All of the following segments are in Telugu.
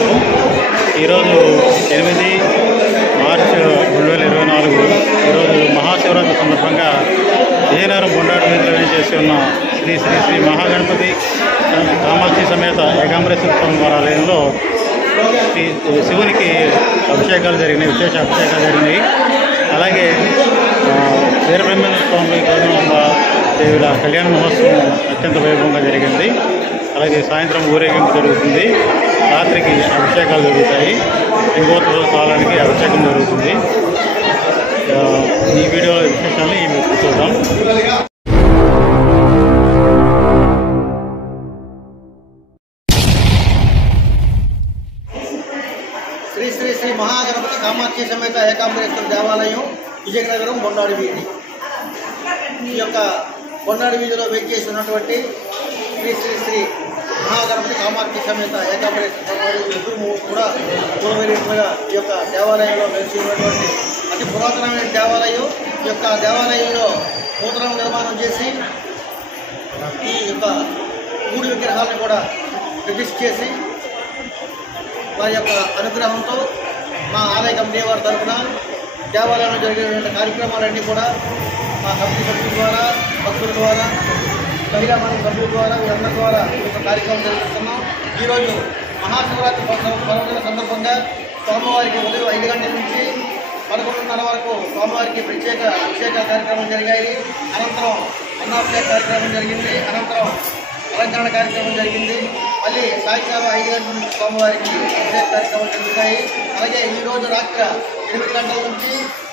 నమస్కారం. ఈరోజు 8 మార్చ్ 2024 ఈరోజు మహాశివరాత్రి సందర్భంగా విజయనగరం బొండాడు వీధిలో చేసి ఉన్న శ్రీ శ్రీ శ్రీ మహాగణపతి కామాక్షి సమేత ఏకాంబరేశ్వర స్వామి వారి ఆలయంలో శివునికి అభిషేకాలు జరిగినాయి, విశేష అభిషేకాలు జరిగినాయి. అలాగే వీరబ్రహ్మేంద్ర స్వామి గౌరమ్మ దేవుల కళ్యాణ మహోత్సవం అత్యంత వైభవంగా జరిగింది. అలాగే సాయంత్రం ఊరేగింపు జరుగుతుంది, రాత్రికి అభిషేకాలు జరుగుతాయి, లింగోత్సవ కాలానికి అభిషేకం జరుగుతుంది. ఈ వీడియోలో విశేషాలను ఈ చూద్దాం. శ్రీ శ్రీ శ్రీ మహాగణపతి కామాక్షి సమేత ఏకాంబరేశ్వర దేవాలయం విజయనగరం బొండాడు వీధి. ఈ యొక్క బొండాడు వీధిలో వేచేసి ఉన్నటువంటి శ్రీ శ్రీ శ్రీ మహాగణపతి కామాక్షి సమేత ఏకాంబరేశ్వర ఎదురు కూడా పూర్వరీతిగా ఈ యొక్క దేవాలయంలో వెలిసి ఉన్నటువంటి అతి పురాతనమైన దేవాలయం. ఈ యొక్క దేవాలయంలో నూతన నిర్మాణం చేసి ఈ యొక్క 3 విగ్రహాలను కూడా ప్రతిష్ఠ చేసి వారి యొక్క అనుగ్రహంతో మా ఆలయ కమిటీ వారి తరఫున దేవాలయంలో జరిగినటువంటి కార్యక్రమాలన్నీ కూడా మా కమిటీ సభ్యుల ద్వారా, భక్తుల ద్వారా, మహిళా మండలి సభ్యుల ద్వారా, వీరందరి ద్వారా ఈ యొక్క కార్యక్రమం జరిపిస్తున్నాం. ఈరోజు మహాశివరాత్రి పర్వదిన సందర్భంగా స్వామివారికి ఉదయం 5 గంటల నుంచి 11:30 వరకు స్వామివారికి ప్రత్యేక అభిషేక కార్యక్రమం జరిగాయి. అనంతరం అన్నాభిషేక కార్యక్రమం జరిగింది. అనంతరం అలంకరణ కార్యక్రమం జరిగింది. మళ్ళీ సాయంకాలం 5 గంటల నుంచి స్వామివారికి అభిషేక కార్యక్రమాలు జరుగుతాయి. అలాగే ఈరోజు రాత్రి 8 గంటల నుంచి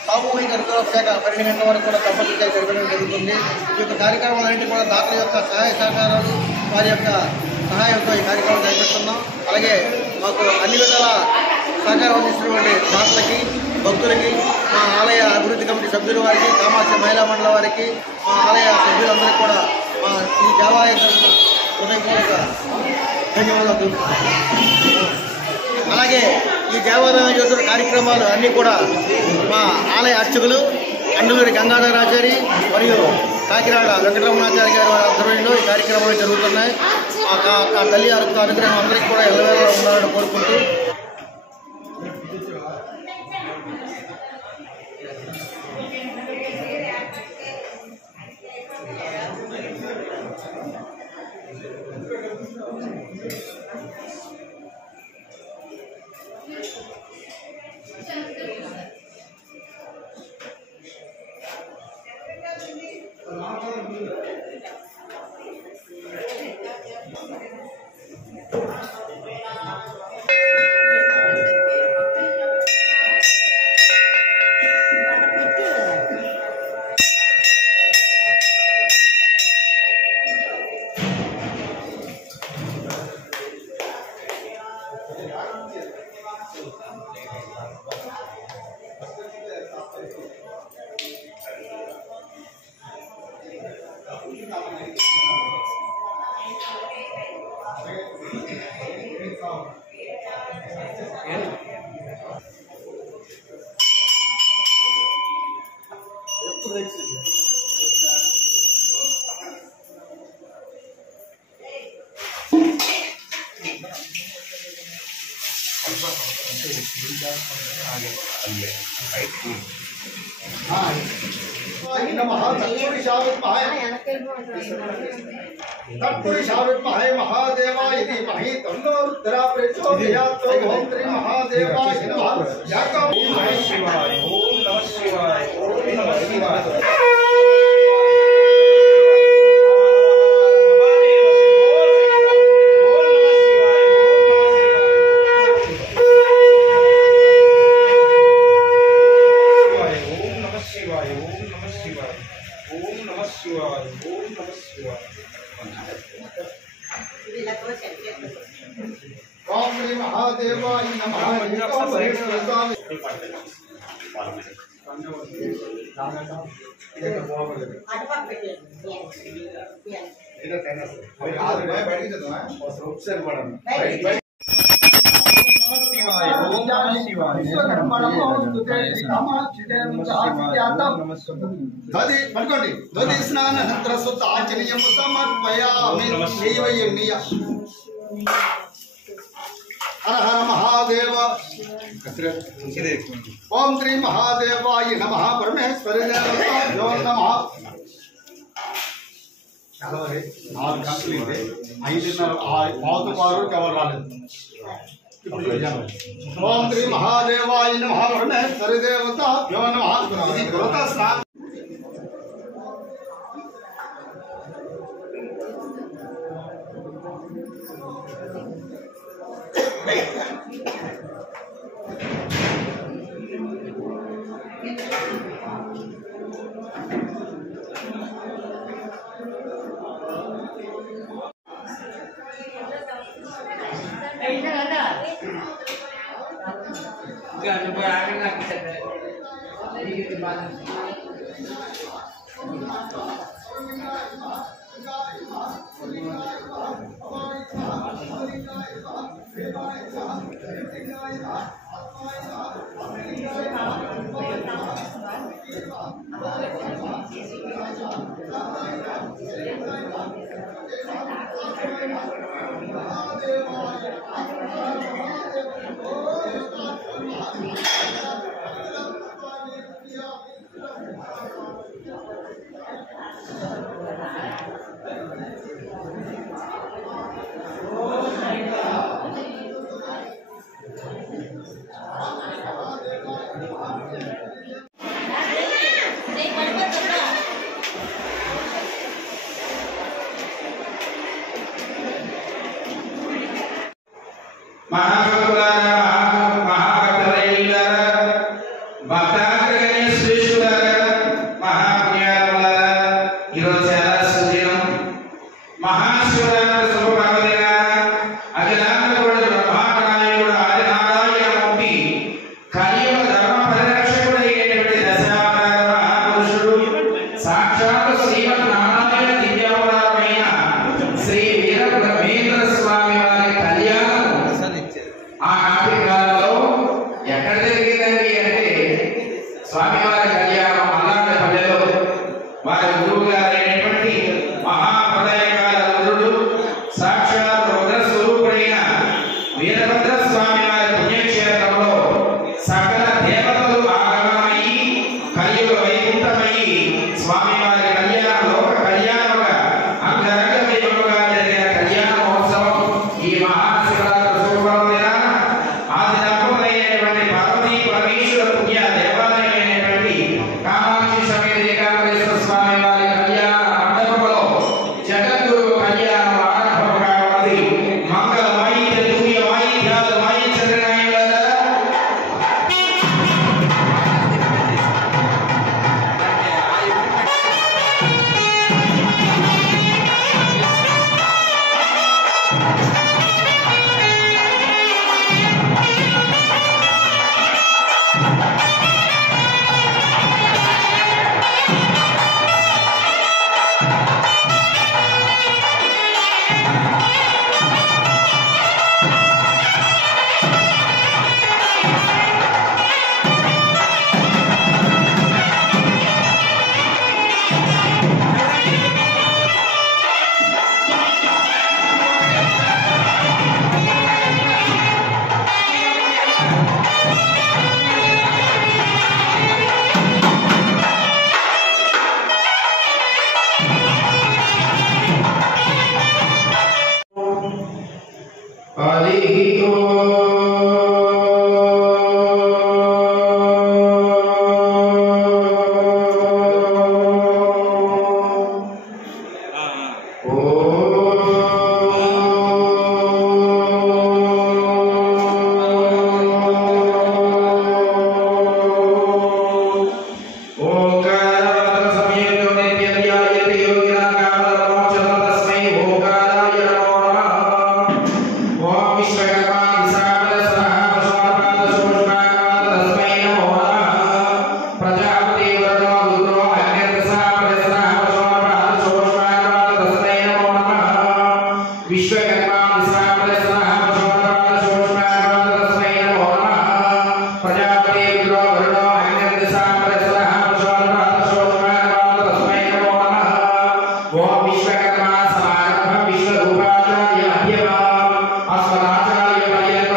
సామూహిక రుద్రాభిషేక 12 గంటల వరకు కూడా తప్పనిసరిగా జరగడం జరుగుతుంది. ఈ యొక్క కార్యక్రమాలన్నింటి కూడా దాతల యొక్క సహాయ సహకారాలు, వారి యొక్క సహాయంతో ఈ కార్యక్రమం చేపడుతున్నాం. అలాగే మాకు అన్ని విధాల సహకారం అందిస్తున్నటువంటి దాతలకి, భక్తులకి, మా ఆలయ అభివృద్ధి కమిటీ సభ్యుల వారికి, కామాక్షి మహిళా మండలి వారికి, మా ఆలయ సభ్యులందరికీ కూడా మా ఈ దేవాలయ తరఫున హృదయపూర్వక ధన్యవాదాలు. అలాగే ఈ దేవాలయం చేస్తున్న కార్యక్రమాలు అన్నీ కూడా మా ఆలయ అర్చకులు అండులూరి గంగాధరాచారి మరియు కాకినాడ వెంకటరమణాచారి గారి ఆధ్వర్యంలో ఈ కార్యక్రమాలు జరుగుతున్నాయి. ఆ తల్లి అనుగ్రహం అందరికీ కూడా ఎల్లవేళలా ఉండాలని కోరుకుంటూ तत्पुरुषाविद्महे महादेवाय धीमहि तन्नो रुद्रः प्रचोदयात्। ओम श्री महादेवाय नमः। ओम नमः शिवाय, ओम नमः शिवाय, ओम नमः शिवाय। ओम श्री महादेवाय नमः। स्नानानन्तरं शुद्ध आचमनीयं समर्पयामि। हर हर महादेव। ओम श्री महादेवाय नमः। परमेश्वरी देवताभ्यो नमः। 4 గంటలు ఇదే 5:30 పావుకు ఎవరు రాలేదు. ओम श्री महादेवाय नमः। परमेश्वरी देवताभ्यो नमः। ఇది వ్రత స్నానం विश्वकर्मा समारंभ विश्वरूपाचार्य मध्यमा अस्मदाचार्य पर्यंत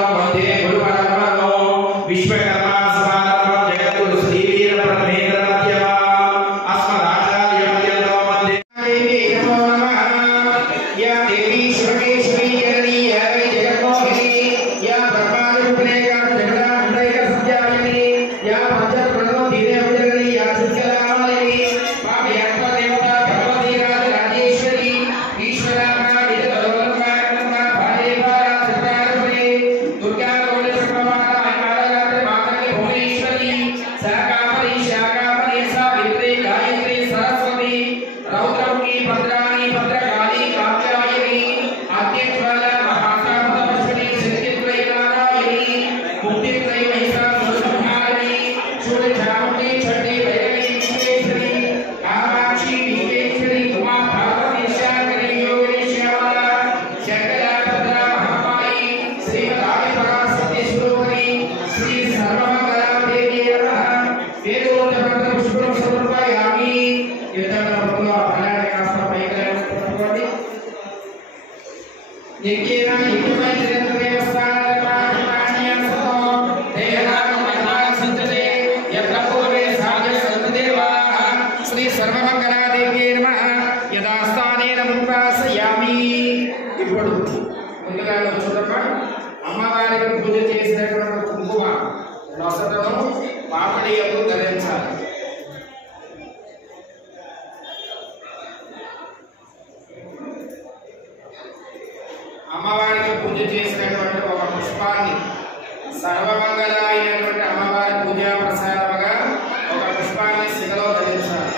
రూపంలో ఆ పల్లాడి కాస్త పైకి పట్టుకోండి. శ్రీ సర్వమంగళాదేవి నమః యథాస్థానేన ముపాసయామి. ఇప్పుడు ముందుగా చూడమ్మా, అమ్మవారికి పూజ చేసినటువంటి కుంకుమ నొసటను పాపడి యొక్క ధరించాలి. అమ్మవారికి పూజ చేసినటువంటి ఒక పుష్పాన్ని సర్వమంగళ అయినటువంటి అమ్మవారి పూజా ప్రసాదముగా ఒక పుష్పాన్ని శిరలో ధరించాలి.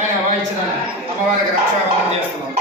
ఆయన వాయించిన అమ్మవారికి రక్షాబంధనం చేస్తున్నాం.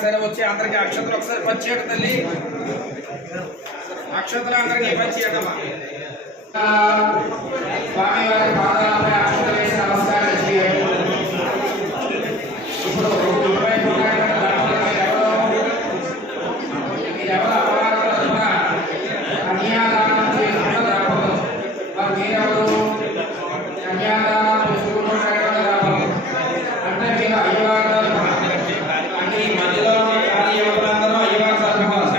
సరే వచ్చి అందరికి అక్షతలు ఒకసారి పంచేట తల్లి, అక్షతలు అందరికి పంచేటమ్మా. స్వామివారి పాదాలపై అక్షతలు వేసి నమస్కారం చేయండి. ఇప్పుడు మీరెవరు అపవాదం కన్యాదానం చేసుకున్న రాబోదు, మరి మీరెవరు కన్యాదానం చేసుకుంటున్న రాబోదు అంటే మీరు అయ్యవారు అంటే ఈ మధ్యలో ఎవరందరూ అయ్యవారు తరపుకోవాలి.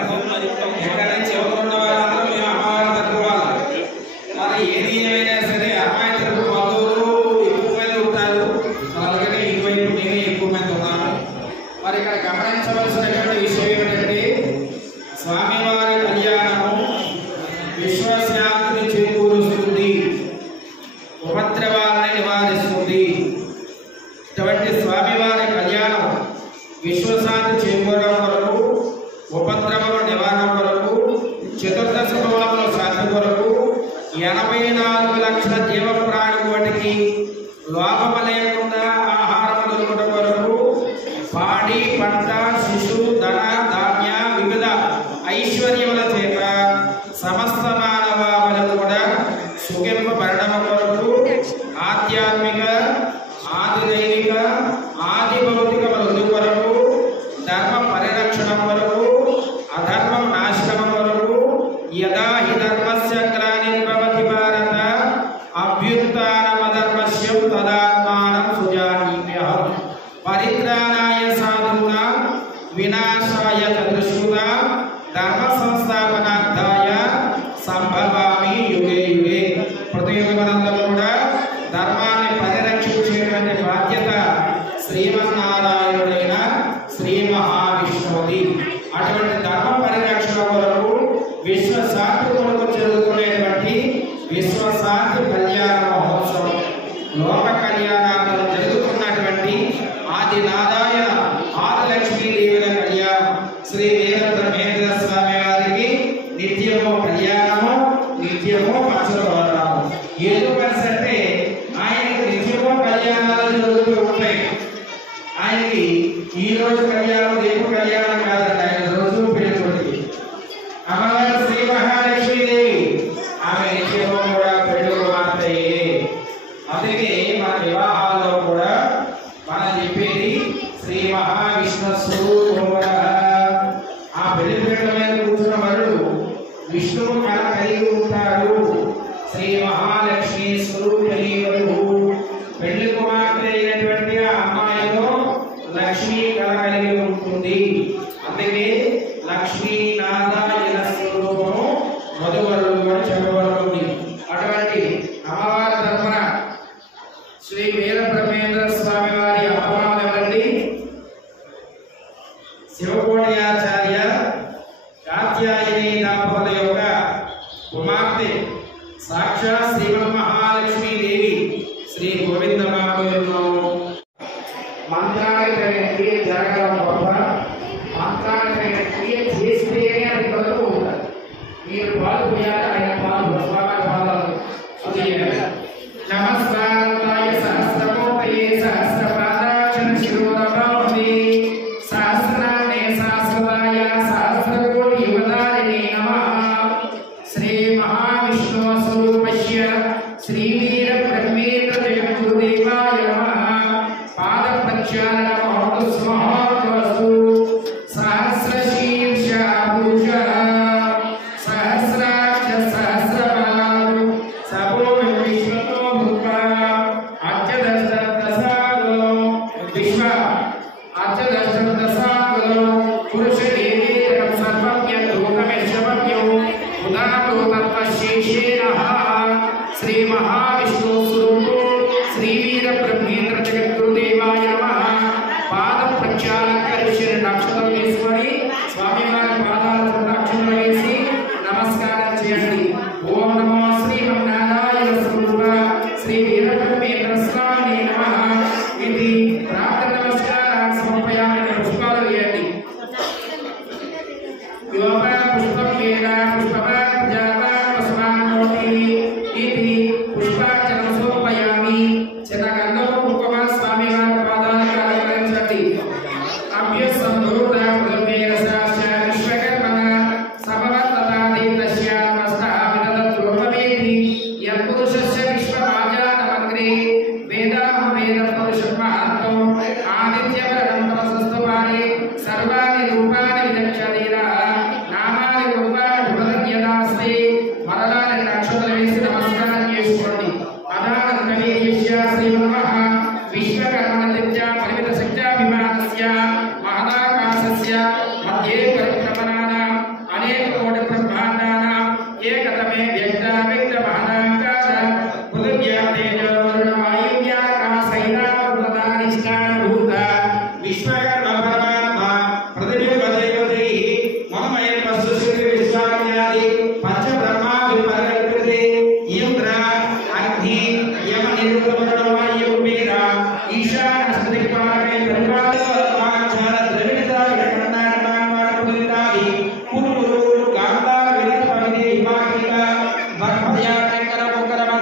ఎక్కడి నుంచి ఎవరున్న వాళ్ళందరూ మేము అమ్మవారు తరపుకోవాలి. మరి ఏది ఏమైనా సరే అమ్మాయి తరపు బంధువులు ఎక్కువ మంది ఉంటారు, అలాగే ఇటువైపు నేనే ఎక్కువ మంది ఉన్నాను. మరి ఇక్కడ గమనించవలసినటువంటి విషయం ఏమిటంటే స్వామివారి కళ్యాణము విశ్వశాంతిని చేకూరు 64 లక్షల జీవ ప్రాణికోటికి లోపం లేకుండా ఆహారం దొరుకుట కొరకు పాడి పంట శిశు ధన ధాన్య వివిధ ఐశ్వర్యముల చేత సమస్త మానవాళులు కూడా సుఖింపబడడం కొరకు ఆధ్యాత్మిక ఆది దైవిక ఆది భౌతికముల కొరకు ధర్మ పరిరక్షణ కొరకు అధర్మం నాశనం కొరకు యదా హి ధర్మస్య గ్లానిర్భవతి భారత అభ్యుత్థానమధర్మస్య తదాత్మానం సుజానీమ్యః పరిత్రాణాయ సాధూనాం వినాశాయ చతుర్షుధాం ధర్మ సంస్థాపనార్థాయ సంభవామి యుగే యుగే. ప్రతి యుగమందు కూడా ధర్మాన్ని పరిరక్షించేటువంటి బాధ్యత శ్రీమన్నారాయణుడైన శ్రీ మహావిష్ణువుది. అటువంటి ధర్మ పరిరక్షణ కొరకు విశ్వశాంతి కొరకు జరుగుతున్నటువంటి విశ్వశాంతి కళ్యాణ మహోత్సవం లోక కళ్యాణాలు జరుగుతున్నటువంటి ఆది నారాయణ ఆదిలక్ష్మీదేవుల కళ్యాణం శ్రీ వీరబ్రహ్మేంద్ర స్వామి వారికి నిత్యము కళ్యాణము నిత్యము పంచతోరణము. ఎందుకంటే ఆయనకి నిత్యము కళ్యాణాలు జరుగుతూ ఉంటాయి. ఆయనకి ఈ రోజు కళ్యాణం రేపు కళ్యాణం కాదండి, ఆయన రోజు పెళ్ళికొట్టి అమ్మవారు శ్రీ మహాలక్ష్మీదేవి ఆమె నిత్యము కూడా పెళ్లి కుమార్తెయే. అందుకే మన వివాహాల్లో కూడా మనం చెప్పేది శ్రీ మహావిష్ణు స్వరూపమున. ఆ పెళ్లి పీటల మీద కూర్చున్న వరుడు విష్ణువు కళ కలిగి ఉంటాడు. శ్రీ మహాలక్ష్మి స్వరూపిణి వరుడు పెళ్లి కుమార్తె అయినటువంటి ఆ అమ్మాయిలో లక్ష్మీ కళ కలిగి ఉంటుంది. అందుకే లక్ష్మీ నారాయణ స్వరూపము మధువరుడు కూడా చెప్పబడుతుంది. అటువంటి అమ్మవారి తరఫున శ్రీ వీరబ్రహ్మేంద్ర స్వామి వారి అమ్మవారు ఎవరండి? శివకోటి ఆచార్య కాత్యాయని దంపతుల యొక్క కుమార్తె సాక్షాత్ శ్రీమన్మహాలక్ష్మీదేవి శ్రీ గోవిందమాంబలో మంత్రానికి క్రియ జరగడం గొప్ప. మంత్రానికి క్రియ చేస్తేనే అది కలుగు ఉంటుంది. మీరు పాలు పోయాలి, ఆయన పాలు స్వామి పాదాలు చేయాలి. నమస్కారాయ సహస్రమూర్తయే సహస్రపాదాక్షర శిరోరభావతి సహస్రాణే సహస్రదాయ సహస్రకోటి యుగదారిణే నమః. శ్రీ మహావిష్ణు స్వరూపస్య శ్రీ వీరబ్రహ్మేంద్ర జగద్గురుదేవాయ నమః. పాద ప్రక్షాళన మహోత్సవస్తు సహస్రశీర్ష పురుష సహస్రాక్ష సహస్రపాలు సభోమి విశ్వతో భూత్వా అత్యదశదశాగులో విశ్వ అత్యదశదశాగులో పురుష దేవేరం సర్వజ్ఞ లోకమేశ్వరవ్యో ఉదాతో తత్వశేషేనః. శ్రీ మహావిష్ణు స్వరూపో శ్రీ వీరబ్రహ్మేంద్ర జగద్గురుదేవాయ నమః. పాద ప్రక్షాళన నక్షత్రం వేసుకొని స్వామివారి పాదాలతో అక్షరం వేసి నమస్కారం చేయండి. ఓం నమో శ్రీమన్నారాయణ స్వరూప శ్రీ వీరబ్రహ్మేంద్ర స్వామి నమః. ఇది ప్రార్థన నమస్కారం సమర్పయామి. పుష్పాలు వేయండి. పుష్పం వేద పుష్పవాన్ జాతాన్ వస్మానోతి ఇది పుష్పార్చన సమర్పయామి. చిన్న గంధపు కుంకుమ స్వామివారి పాదాలు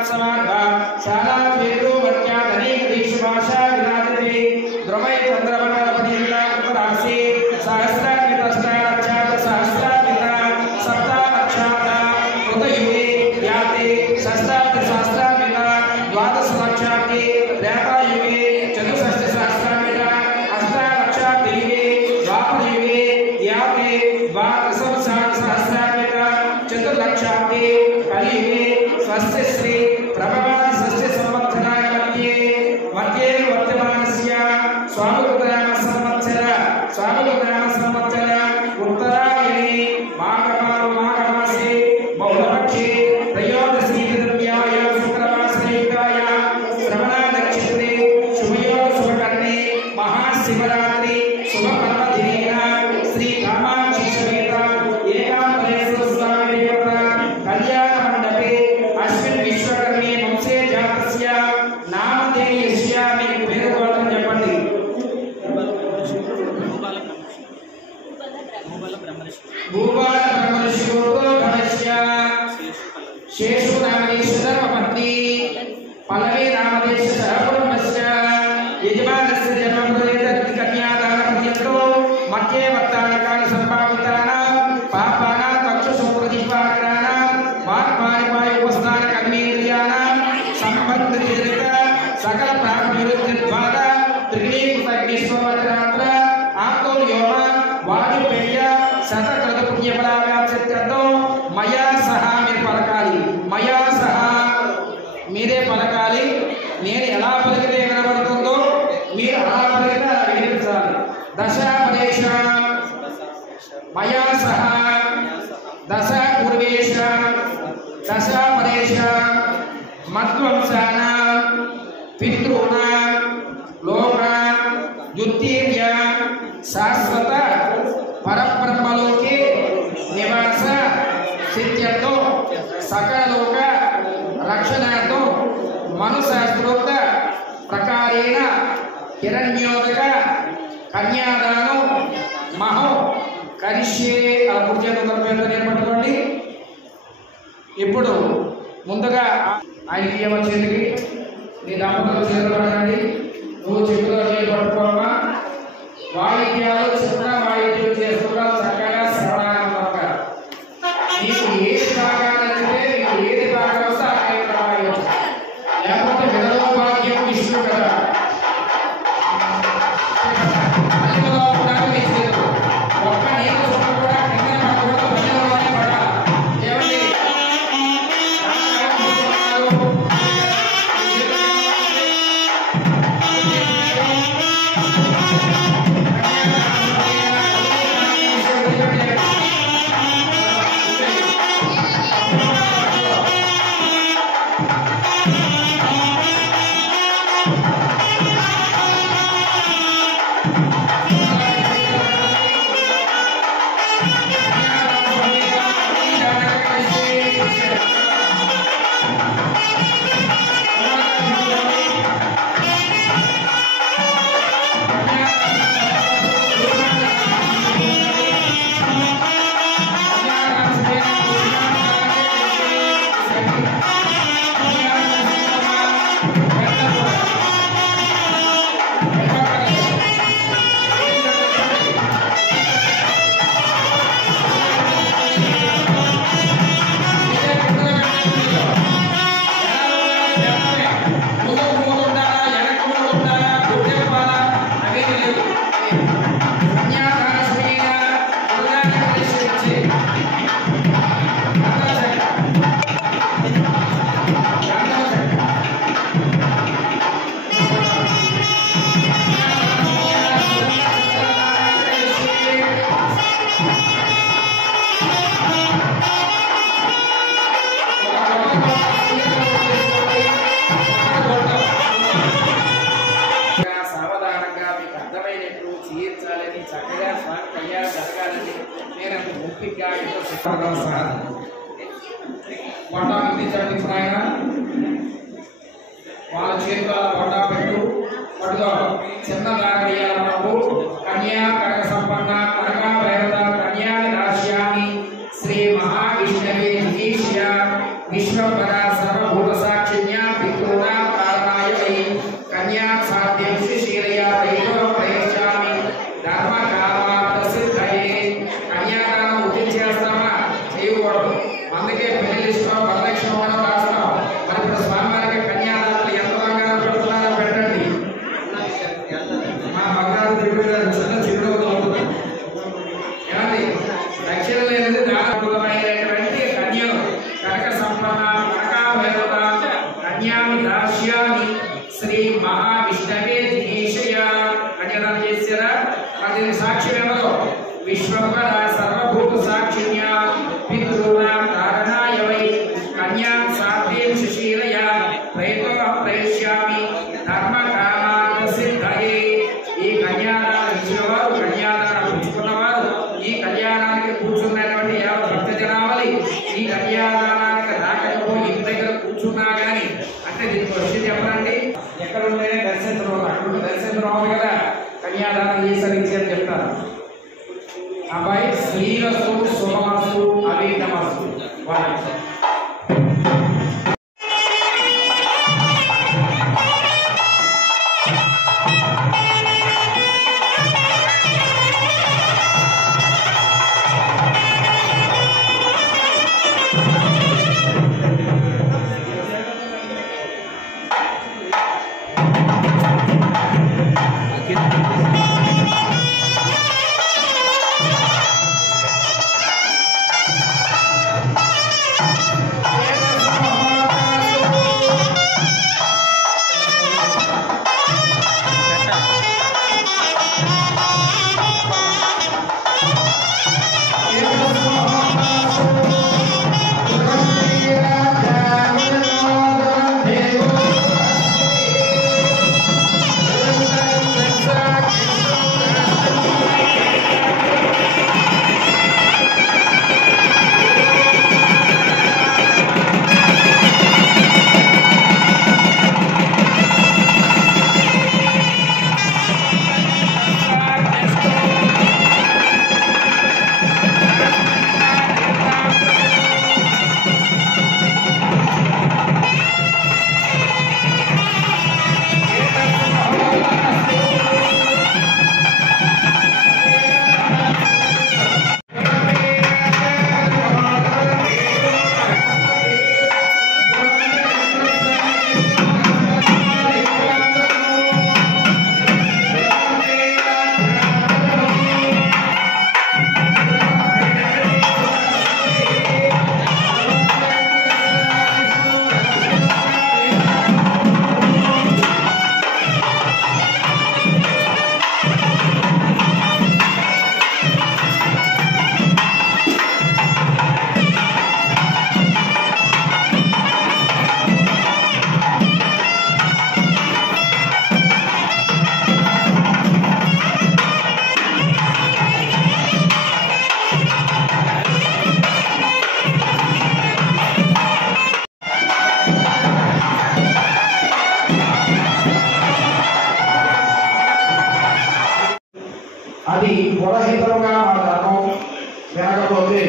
समात्समात्मा शाला वेदो वक्यादनेक देश भाषा विराजते द्रवय चंद्रमंडलपतिता कृतराशि सहस्रामितष्टाक्षात सहस्रामिता सप्ताक्षात कृतयुगे याते सहस्रामिता द्वादश लक्षाते त्रेतायुगे चतुष्षष्ठ सहस्रामिता अष्टालक्षायुगे द्वापरयुगे याते द्वादश सहस्रामिता चतुर्लक्षाते कलियुगे स्वस्य श्री प्रभवान षष्ठी संवत्सराय मध्ये वर्तमानस्य स्वामिकृतनाम संवत्सर उत्तरायणे माघमासे बहुलपक्षे त्रयोदशी द्रव्याय शुक्रमासयुगाय श्रवण नक्षत्रे शुभयोग शुभकर्णे महाशिवरात्रि शुभपर्वदिनेन श्री कामाक्षी समेत एकांबरेश्वर स्वामी देवता कल्याण मंडपे अश्विन विश्वकर्मे वंशे जातस्य नामधेयस्य మీకు పేరు గోత్రం చెప్పండి. భూపాల బ్రహ్మర్షిగోత్రో గణస్య శేషు నామదేశ ధర్మపత్ని పల్లవి నామదేశ సహకుటుంబస్య యజమానస్య జన్మమృతేత కన్యాదాన పర్యంతో మధ్యే వర్తానకాల సంభావితానాం పాపానాం తక్షుసుప్రతిపాకరాణాం వాక్పానిపాయ ఉపస్థాన కర్మేంద్రియానాం సంబంధిత సకల ప్రాణవిరుద్ధద్వాద త్రిణీకృత అగ్నిస్వరాత్ర ఆంతోర్యోమ వాయుపేయ శతకృత పుణ్యఫలావ్యాప్త్యర్థో మయా సహా మీరు పలకాలి. మయా సహా మీరే పలకాలి. నేను ఎలా పలికితే వినబడుతుందో మీరు అలా పలికితే అలా వినిపించాలి. దశాపదేశ మయా సహా దశ పూర్వేశ దశాపదేశ మధ్వంసాన పితృణ లోక యుత్తీర్య శాశ్వత పరబ్రహ్మలోకే నివాస సిద్ధ్యర్థో సకలలోక రక్షణార్థం మనుశాస్త్రోక్త ప్రకారేణ హిరణ్యోదక కన్యాదానం మహో కరిష్యే. ఆ పూజేంద్ర పేరుతో నేను పట్టుకోండి. ఇప్పుడు ముందుగా ఆయనకి ఏమో చేతికి నీ దంపతులు చేతులు పడకండి. నువ్వు చేతిలో చేతులు పట్టుకోవమ్మా. వాయిద్యాలు చిన్న వాయిద్యం చేసుకుంటా చక్కగా శ్రవణానందంగా నీకు ఏది బాగా నచ్చితే నీకు ఏది బాగా వస్తే ఆ టైంలో వాయించు. లేకపోతే వినలో భాగ్యం విష్ణు కదా అందులో ఉండాలి. మీ చేతులు ఒక్క నీకు చుట్ట కూడా కింద పడకూడదు, పైనలోనే పడాలి. ఏమండి బొండా అందించండి నాయన. వాళ్ళ చేతుల బొండా పెట్టు పట్టుదో చిన్న దాగడియాల మనకు కన్యా కనక సంపన్న కనకా భైరవ కన్యా రాశ్యామి శ్రీ మహావిష్ణవే విశ్వంబర సర్వభూత సాక్షి కన్యామి దాస్యామి శ్రీ మహావిష్ణవే దినేశయ కన్యాదానం చేశారా? మరి సాక్ష్యం ఎవరో విశ్వంబర సర్వభూత సాక్షిణ్యా పితృణాం కారణాయ వై కన్యాం సాధ్యం శశీరయ ప్రయతో ప్రయిష్యామి ధర్మ కామాన సిద్ధయే. ఈ కన్యాదానం ఇచ్చినవారు, కన్యాదానం పుచ్చుకున్నవారు, ఈ కళ్యాణానికి కూర్చున్నటువంటి భక్త జనావళి ఈ కళ్యాణానికి రాకపోయి ఇంటి దగ్గర కూర్చున్నా కానీ అంటే దీనికి వచ్చి చెప్పండి. ఎక్కడ ఉంటేనే దర్శించడం, అక్కడ దర్శించడం కదా కన్యాదానం చేశారు ఇచ్చారని చెప్తారు. అబ్బాయి శ్రీరస్తు శుభమస్తు అవిఘ్నమస్తు వాళ్ళు అది పురహితముగా మా ధర్మం వినకపోతే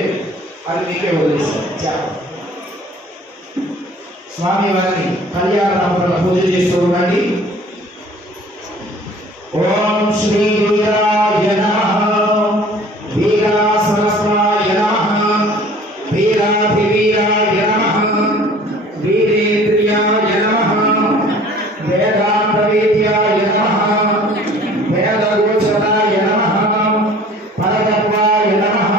అది మీకే వదిలేస్తారు. స్వామి వారిని కళ్యాణ పూజ చేస్తూ ఉండండి. ఓం శ్రీ వీరాయ నమః, వీరాసహస్రాయ నమః, వీరాధివీరాయ నమః, వీరేంద్రియాయ నమః, వేదాంతవేద్యాయ నమః, వేదగోచరాయ నమః, పరతత్వాయ నమః,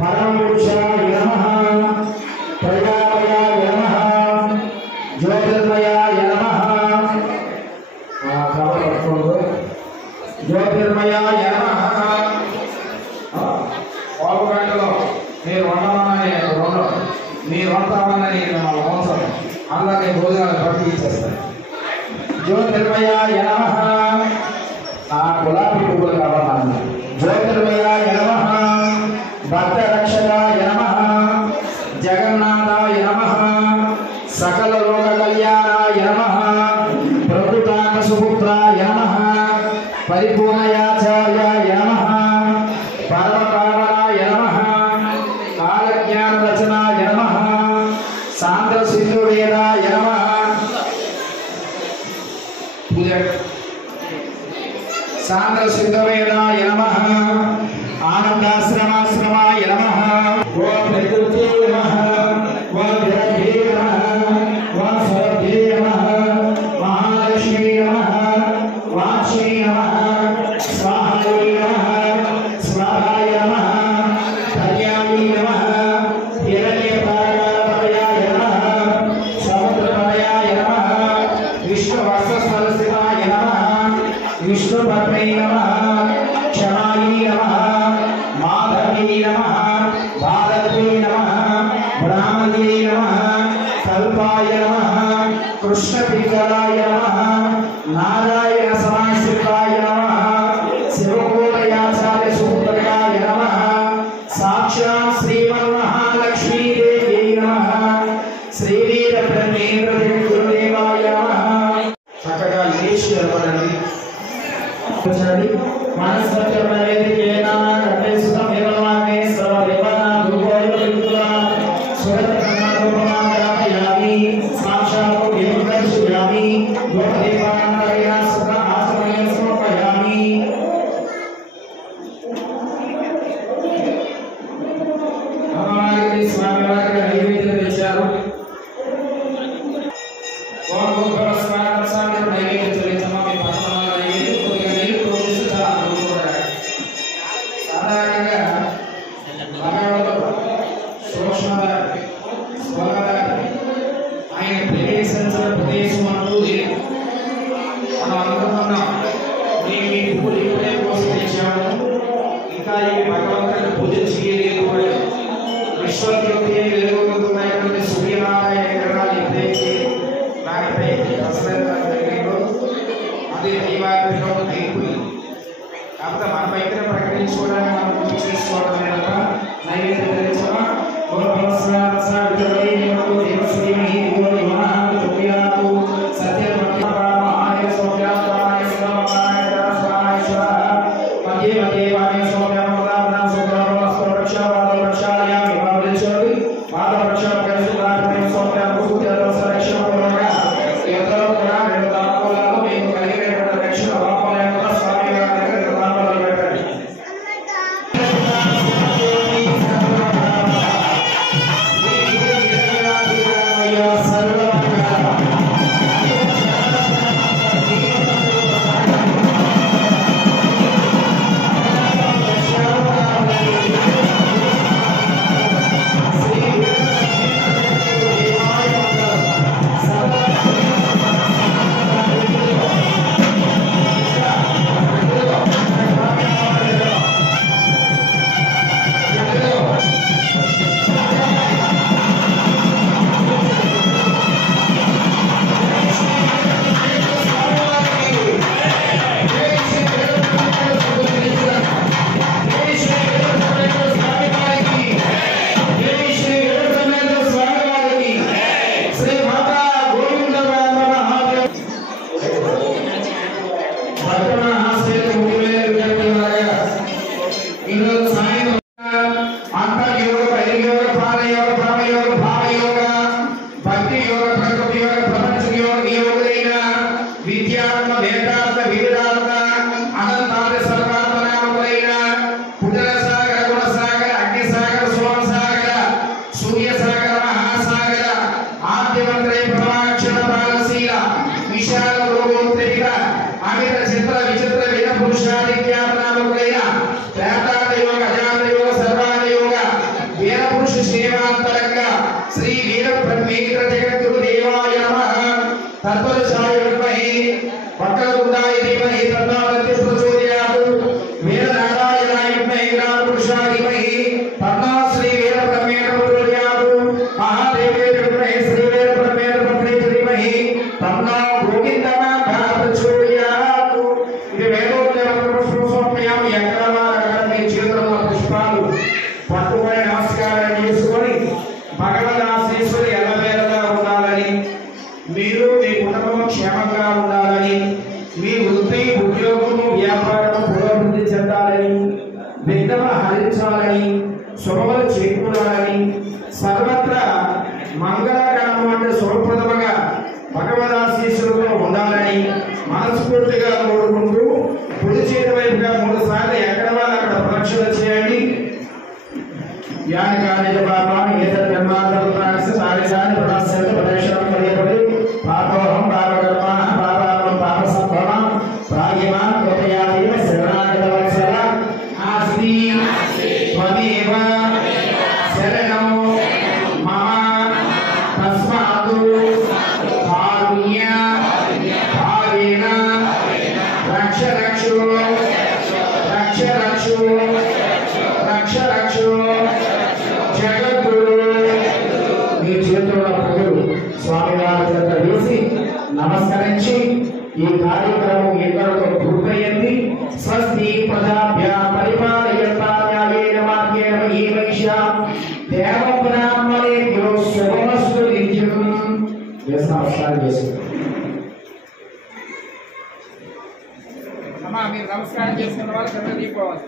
పరమపురుషాయ నమః, ప్రజాపయాయ నమః, జ్యోతిర్మయాయ నమః, జ్యోతిర్మయాయ నమః. బాబు గంటలో మీరు వండమని మీరు వంటామని మోసం అలాగే భోజనాలు పట్టి ఇచ్చేస్తారు. జ్యోతిర్మయాయ నమః. ఆ గులాబీ పువ్వులు కావాలన్నా. జ్యోతిర్మయాయ నమః, భక్తరక్షకాయ నమః, జగన్నాథాయ నమః, సకల లోక కళ్యాణాయ నమః, ప్రభుతాక సుపుత్రాయ నమః, పరిపూర్ణయాచార్యాయ నమః, పరమపావనాయ నమః, కాలజ్ఞాన రచనాయ నమః, సాంద్ర సింధు వేదాయ నమః. సాంద్ర సింధువేదాయ నమః, ఆనందాశ్రమాశ్రమాయ నమః, ఓం ప్రకృతే నమః, ఓం విరగే నమః, ఓం సరభ్యే నమః, మహాలక్ష్మీ నమః, వాక్ష్మీ నమః, స్వాహాయ నమః, స్వాహాయ నమః, కళ్యాణీ నమః, హిరణ్యపారాపరయాయ నమః, సముద్రపరయాయ कृष्ण पीतलाय नमः नारायण समाश्रिताय नमः शिवकोदयाचार्य सूत्रयाय नमः साक्षात् श्रीमन्महालक्ष्मी देव्यै नमः श्रीवीर ब्रह्मेंद्र गुरुदेवाय नमः చక్కగా లేచి నిలబడండి అక్షరత వేసి నమస్కరించి ఈ కార్యక్రమం ఇక్కడతో పూర్తయింది. స్వస్తి ప్రజాభ్యాం పరిపాలయంతాం న్యాయేన మార్గేణ మహీ వైశ్యాం దేవం బ్రాహ్మణేభ్యో శుభమస్తు నిత్యం. నమస్కారం చేసుకుంటాం. అమ్మా మీరు నమస్కారం చేసుకున్న వాళ్ళు కింద దిగిపోవాలి.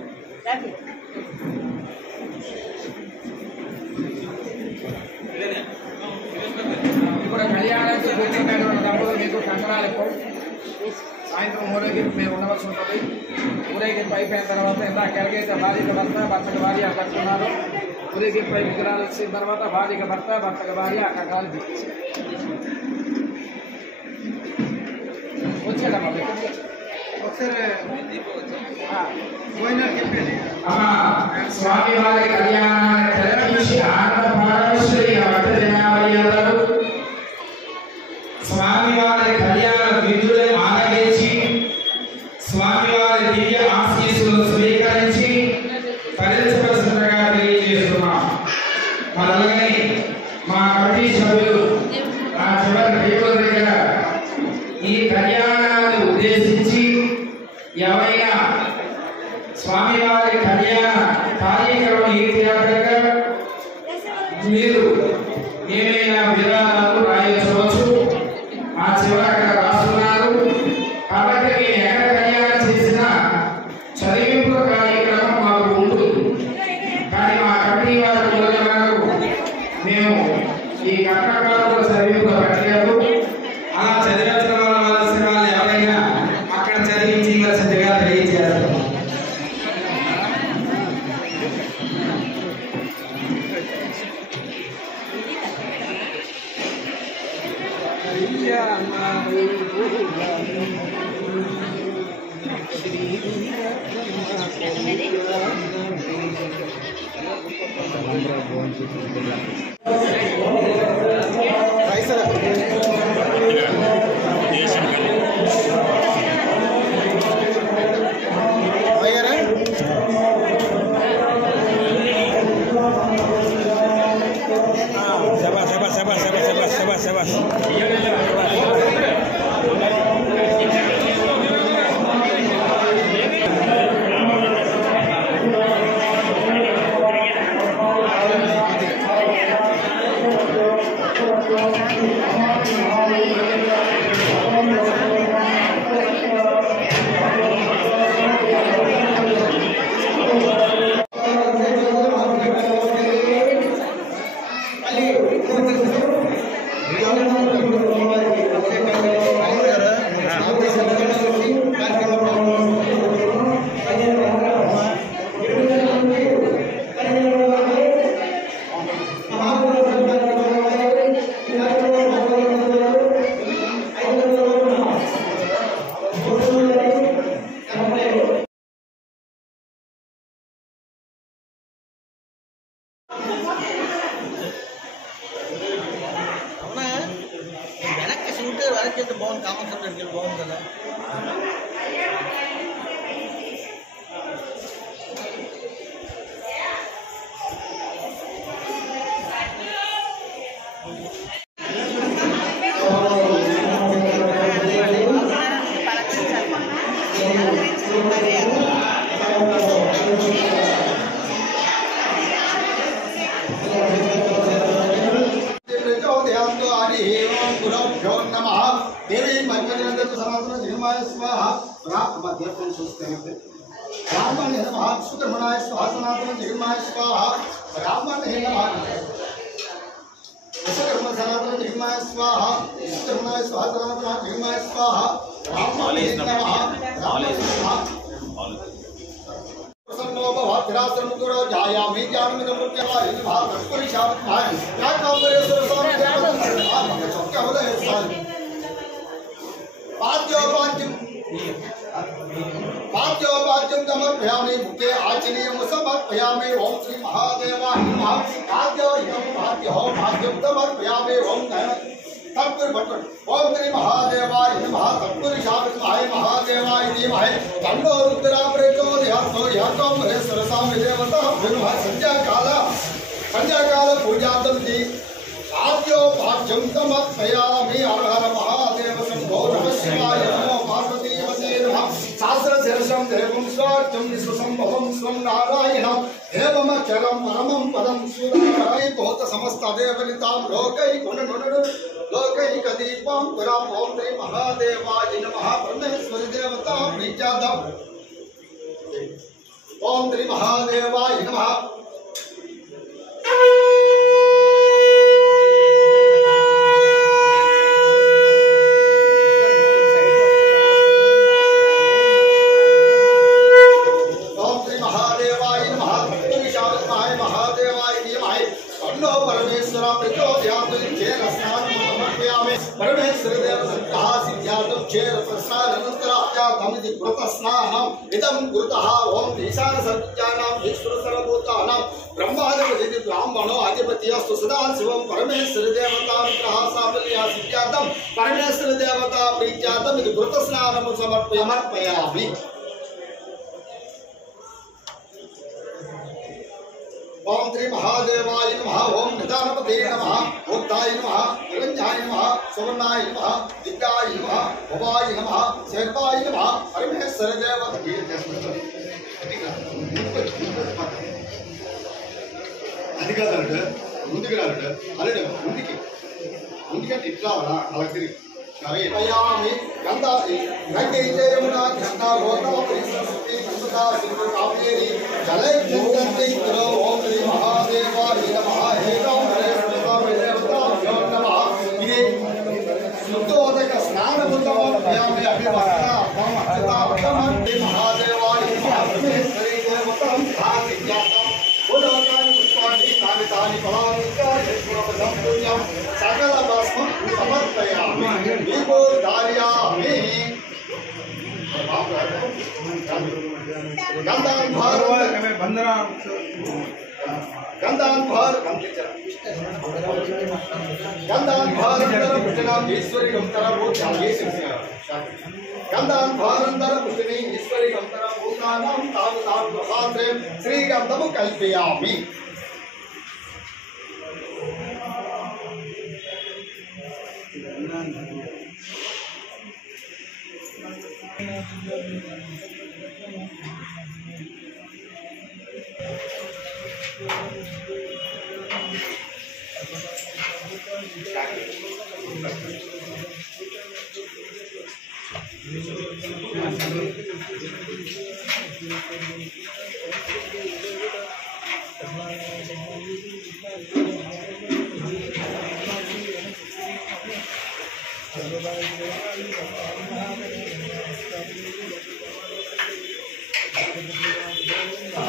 ఇప్పుడు కళ్యాణానికి కూర్చున్నటువంటి దంపతులు మీకు కంకణాలకు సాయంత్రం ఊరేగింపు మీరు ఉండవలసి ఉంటుంది. ఊరేగింపు అయిపోయిన తర్వాత ఇందాక ఎలాగైతే భార్యకి భర్త భర్తకు భార్య కట్టుకున్నారు, ఊరేగింపు అయి విగ్రహాలు వచ్చిన తర్వాత భార్యకి భర్త భర్తకు భార్య ఆ కంకణాలు తీసేసి వచ్చాడమ్మా స్వామి వారి కళ్యాణాన్ని తిలకించి స్వామి వారి కళ్యాణ విధులను ఆరగించి స్వామి వారి దివ్య ఆశీస్సులు స్వీకరించి పరిచయపరచగా తెలియజేస్తున్నాం. అలాగే మా కమిటీ సభ్యులు ఆ చివరి టేబుల్ దగ్గర ఈ కళ్యాణాన్ని ఉద్దేశించి ఎవరైనా స్వామివారి కళ్యాణ కార్యక్రమం ఈ థియేటర్గా మీరు ఏమైనా విధానాలు రాయించవచ్చు. ఆ చివర రాస్తున్నారు కాబట్టి మేము ఎక్కడ కళ్యాణం చేసినా చదివింపు కార్యక్రమం మాకు ఉంటుంది. కానీ మా కమిటీ వారు మేము ఈ కర్ణకాలంలో చదివింపు పెట్టలేదు. అలా చదివించడం వలసిన వాళ్ళు ఎవరైనా అక్కడ చదివించి వలసిందిగా తెలియజేస్తారు. వెనక్కి షూట్ వెనక్కి వెళ్తే బాగుంది, కామన్ సబ్జెక్ట్కి వెళ్ళి బాగుంది కదా. ब्राह्मणाय स्वाहा सनातन जगन्माय स्वाहा ब्राह्मणाय नमः विश्वकर्मा सनातन जगन्माय स्वाहा विश्वकर्माय स्वाहा सनातन जगन्माय स्वाहा ब्राह्मणाय नमः प्रसन्नोपभातिराश्रमकुरो जायामि ज्ञानमिदमुख्यवाय नमः तत्परिशावत्माय या कामरेश्वर स्वामी देवता स्वामी पाद्योपाद्यं समर्पयामि मुखे आचनीयं समर्पयामि ओम श्री महादेवाय नमः पाद्योयं पाद्यं समर्पयामि ओम तत्पुर भट्ट ओम श्री महादेवाय नमः तत्पुरुषाय महादेवाय धीमहि तन्नो रुद्रा प्रचोदयात् यातं महेश्वर स्वामी देवता नमः संध्याकाल पूजार्थं दी पाद्योपाद्यं समर्पयामि। हर हर महादेव शंभो नमः शिवाय नमो पार्वतीपते नमः। सहस्रशीर्षं देवं स्वार्चं विश्वसंभवं स्वं नारायणं देवमचरं परमं पदं सुराय भूत समस्त देवनितां लोकैकदीपं पुरां ॐ श्री महादेवाय नमः। परमेश्वरी देवता प्रीत्यार्थम् ॐ श्री महादेवाय नमः। परमेश्वर देव संकहा सिद्ध्यार्थं चेर प्रसादनन्तराख्यातमिति व्रतस्नानम् इदं गुरुतः ओम ईशान सर्वज्ञानां ईश्वर सर्वभूतानां ब्रह्मादिपति ब्राह्मणो अधिपतिस्तु सदा शिवं परमेश्वर देवता विग्रह साफल्य सिद्ध्यार्थं परमेश्वर देवता प्रीत्यार्थम् इति व्रतस्नानं समर्पयामि। ओम श्री महादेवाय नमः। ओम निदानपते नमः। भोक्ताय नमः। निरंजनाय नमः। सुवर्णाय नमः। दिग्गाय नमः। भवाय नमः। शेर्पाय नमः। परमेश्वर देव अधिकारिक ముందుకు అలాగే ముందుకి ఇట్లా అలా తిరిగి पयामि गंधादि गंगे यमुना कृष्णा गोदावरी सरस्वती नर्मदा सिंधु कावेरी जले जगन्ति गुरो ओम श्री महादेवाय नमः। हे राम हरे देवताभ्यो नमः। ये शुद्धोदक स्नान पयामि अभिवादन अक्षताभ्यं श्री महादेवाय नमः। श्री देवतां ध्यायामि उदकानि पुष्पाणि कामितानि फलानि च पुण्यं सकल भस्मं समर्पयामि। दीपो धारयामि। गंधान भार ईश्वरी गंतरा गंधान भारंतर पुष्टिनी ईश्वरी गंतरा भूतानां तावतां प्रसाद्रे श्रीगंधं कल्पयामि।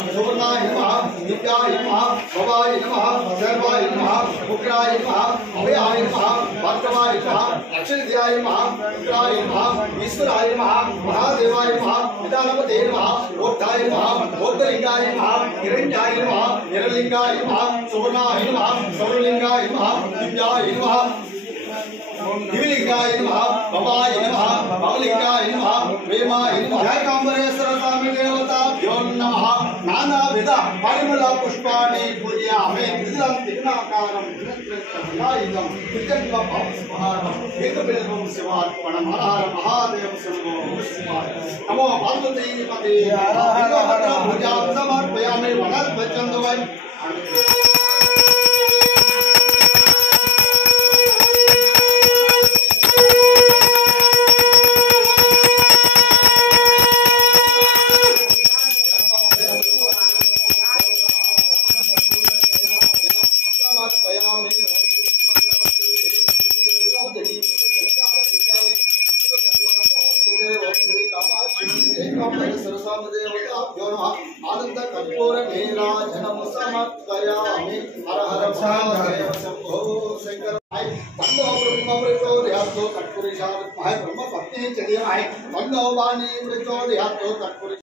सुवर्णाय नमः। दिव्याय नमः। भवाय नमः। सर्वाय नमः। उग्राय नमः। अभयाय नमः। भार्गवाय नमः। अक्षयध्याय नमः। रुद्राय नमः। ईश्वराय नमः। महादेवाय नमः। निदानपते नमः। भोक्ताय नमः। भोक्तलिंगाय नमः। हिरण्याय नमः। निरलिंगाय नमः। सुवर्णाय नमः। सौरलिंगाय नमः। दिव्याय नमः। दिव्यलिंगाय नमः। भवाय नमः। भवलिंगाय नमः। प्रेमाय नमः। जयकांबरेश्वर स्वामी देवताभ्यो नमः। नानाविध परिमल पुष्पाणि पूजयामि। त्रिदलं त्रिगुणाकारं त्रिनेत्रं त्रिजन्मभावस्महारं एकबिल्वं शिवार्पणं। हर हर महादेव शंभो शिवाय नमो पार्वतीपते भुजां समर्पयामि। वनस्पत्यन्दवै आनंद कर्पूर नीराजनम समर्पयामि। हर हर महादेव शंभो शंकर। तन्नो ब्रह्ममृतो देहातो कर्पूरी शारद ब्रह्म पत्नी चलिए तन्नो वाणी मृतो देहातो कर्पूरी